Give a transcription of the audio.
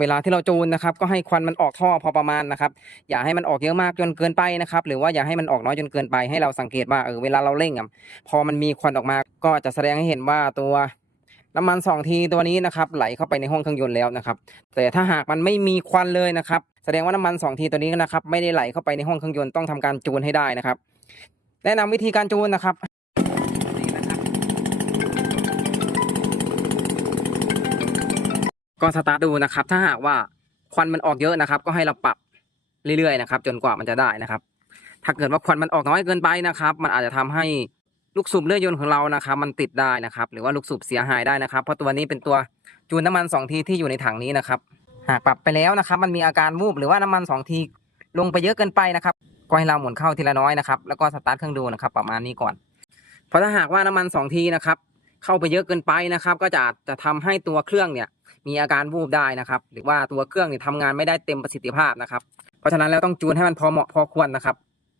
เวลาที่เราจูนนะครับก็ให้ควันมันออกท่อพอประมาณนะครับ อย่าให้มันออกเยอะมากจนเกินไปนะครับ หรือว่าอย่าให้มันออกน้อยจนเกินไปให้เราสังเกตว่าเออเวลาเราเร่งอะพอมันมีควันออกมาก็จะแสดงให้เห็นว่าตัวน้ำมันสองทีตัวนี้นะครับไหลเข้าไปในห้องเครื่องยนต์แล้วนะครับ แต่ถ้าหากมันไม่มีควันเลยนะครับ แสดงว่าน้ำมันสองทีตัวนี้นะครับ ไม่ได้ไหลเข้าไปในห้องเครื่องยนต์ต้องทำการจูนให้ได้นะครับ แนะนำวิธีการจูนนะครับ ก็สตาร์ทดูนะครับ ถ้าหากว่าควันมันออกเยอะนะครับ ก็ให้เราปรับเรื่อยๆนะครับ จนกว่ามันจะได้นะครับ ถ้าเกิดว่าควันมันออกน้อยเกินไปนะครับ มันอาจจะทำให้ลูกสูบเลื่อยยนต์ของเรานะครับ มันติดได้นะครับ หรือว่าลูกสูบเสียหายได้นะครับ เพราะตัวนี้เป็นตัวจูนน้ำมันสองทีที่อยู่ในถังนี้นะครับ หากปรับไปแล้วนะครับ มันมีอาการวูบหรือว่าน้ำมันสองทีลงไปเยอะเกินไปนะครับก็ให้เราหมุนเข้าทีละน้อยนะครับ แล้วก็สตาร์ทเครื่องดูนะครับ ประมาณนี้ก่อน เพราะถ้าหากว่าน้ำมันสองทีนะครับ เข้าไปเยอะเกินไปนะครับ ก็จะจะทำให้ตัวเครื่องเนี่ยมีอาการวูบได้นะครับ หรือว่าตัวเครื่องเนี่ยทำงานไม่ได้เต็มประสิทธิภาพนะครับ เพราะฉะนั้นแล้วต้องจูนให้มันพอเหมาะพอควรนะครับ